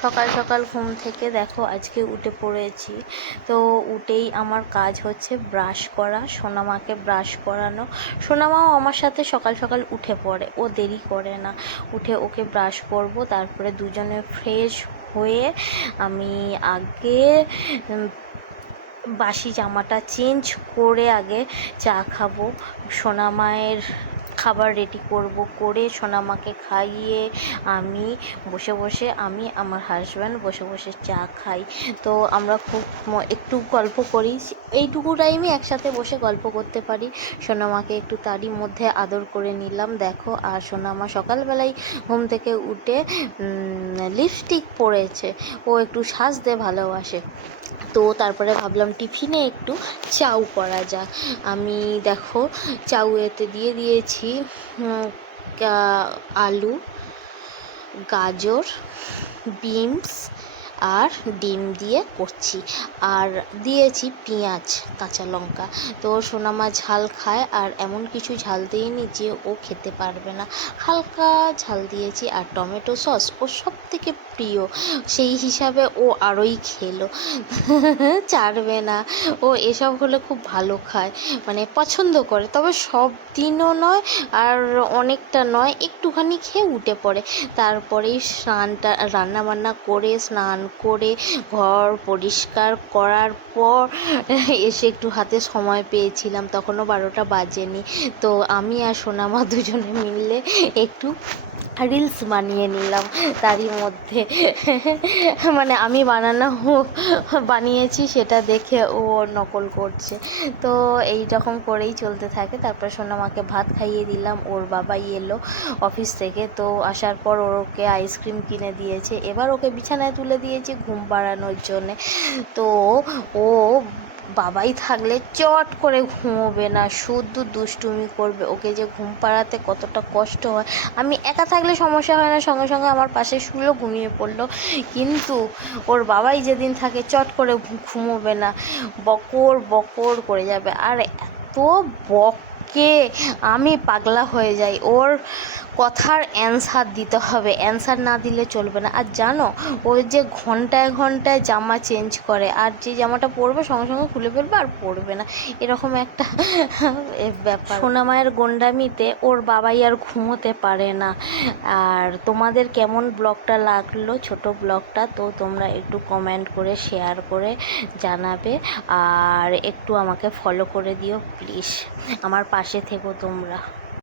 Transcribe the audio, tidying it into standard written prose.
সকাল সকাল ঘুম থেকে দেখো আজকে উঠে পড়েছি। তো উঠেই আমার কাজ হচ্ছে ব্রাশ করা, সোনামাকে ব্রাশ করানো। সোনামাও আমার সাথে সকাল সকাল উঠে পড়ে, ও দেরি করে না। উঠে ওকে ব্রাশ করব, তারপরে দুজনে ফ্রেশ হয়ে আমি আগে বাসি জামাটা চেঞ্জ করে আগে চা খাবো। সোনামায়ের খাবার রেডি করব, করে সোনামাকে খাইয়ে আমি বসে বসে আমার হাজব্যান্ড বসে বসে চা খাই। তো আমরা খুব একটু গল্প করি, এইটুকু টাইমে একসাথে বসে গল্প করতে পারি। সোনামাকে একটু তারই মধ্যে আদর করে নিলাম দেখো। আর সোনামা সকালবেলায় ঘুম থেকে উঠে লিপস্টিক পরেছে, ও একটু সাজতে ভালোবাসে। তো তারপরে ভাবলাম টিফিনে একটু চাউ করা যাক। আমি দেখো চাউয়েতে দিয়ে দিয়েছি আলু, গাজর, বিনস আর ডিম দিয়ে করছি, আর দিয়েছি পেঁয়াজ, কাঁচা লঙ্কা। তো সোনামা ঝাল খায়, আর এমন কিছু ঝাল দিইনি যে ও খেতে পারবে না, হালকা ঝাল দিয়েছি। আর টমেটো সস ওর সব থেকে প্রিয়, সেই হিসাবে ও আরোই খেলো, ছাড়বে না। ও এসব হলে খুব ভালো খায়, মানে পছন্দ করে, তবে সব দিনও নয় আর অনেকটা নয়, একটুখানি খেয়ে উঠে পড়ে। তারপরেই রান্নাবান্না করে স্নান করে ঘর পরিষ্কার করার পর এসে একটু হাতে সময় পেয়েছিলাম, তখনও 12টা বাজেনি। তো আমি আর সোনামা দুজনে মিলে একটু রিলস বানিয়ে নিলাম। তারই মধ্যে মানে আমি বানিয়েছি সেটা দেখে ও নকল করছে। তো এই রকম করেই চলতে থাকে। তারপর সোনামাকে ভাত খাইয়ে দিলাম, ওর বাবাই এলো অফিস থেকে। তো আসার পর ওকে আইসক্রিম কিনে দিয়েছে, এবার ওকে বিছানায় তুলে দিয়েছি ঘুম পাড়ানোর জন্যে। তো ও বাবাই থাকলে চট করে ঘুমোবে না, শুধু দুষ্টুমি করবে। ওকে যে ঘুম পাড়াতে কতটা কষ্ট হয়, আমি একা থাকলে সমস্যা হয় না, সঙ্গে সঙ্গে আমার পাশে শুলো, ঘুমিয়ে পড়লো। কিন্তু ওর বাবাই যেদিন থাকে চট করে ঘুমোবে না, বকর বকর করে যাবে। আর এত বকে আমি পাগলা হয়ে যাই, ওর কথার অ্যান্সার দিতে হবে, অ্যান্সার না দিলে চলবে না। আর জানো, ও যে ঘন্টায় ঘন্টায় জামা চেঞ্জ করে, আর যে জামাটা পরবে সঙ্গে সঙ্গে খুলে ফেলবে আর পরবে না, এরকম একটা ব্যাপার। সোনামায়ের গোন্ডামিতে ওর বাবাই আর ঘুমোতে পারে না। আর তোমাদের কেমন ব্লগটা লাগলো, ছোট ব্লগটা, তো তোমরা একটু কমেন্ট করে শেয়ার করে জানাবে, আর একটু আমাকে ফলো করে দিও প্লিজ, আমার পাশে থেকো তোমরা।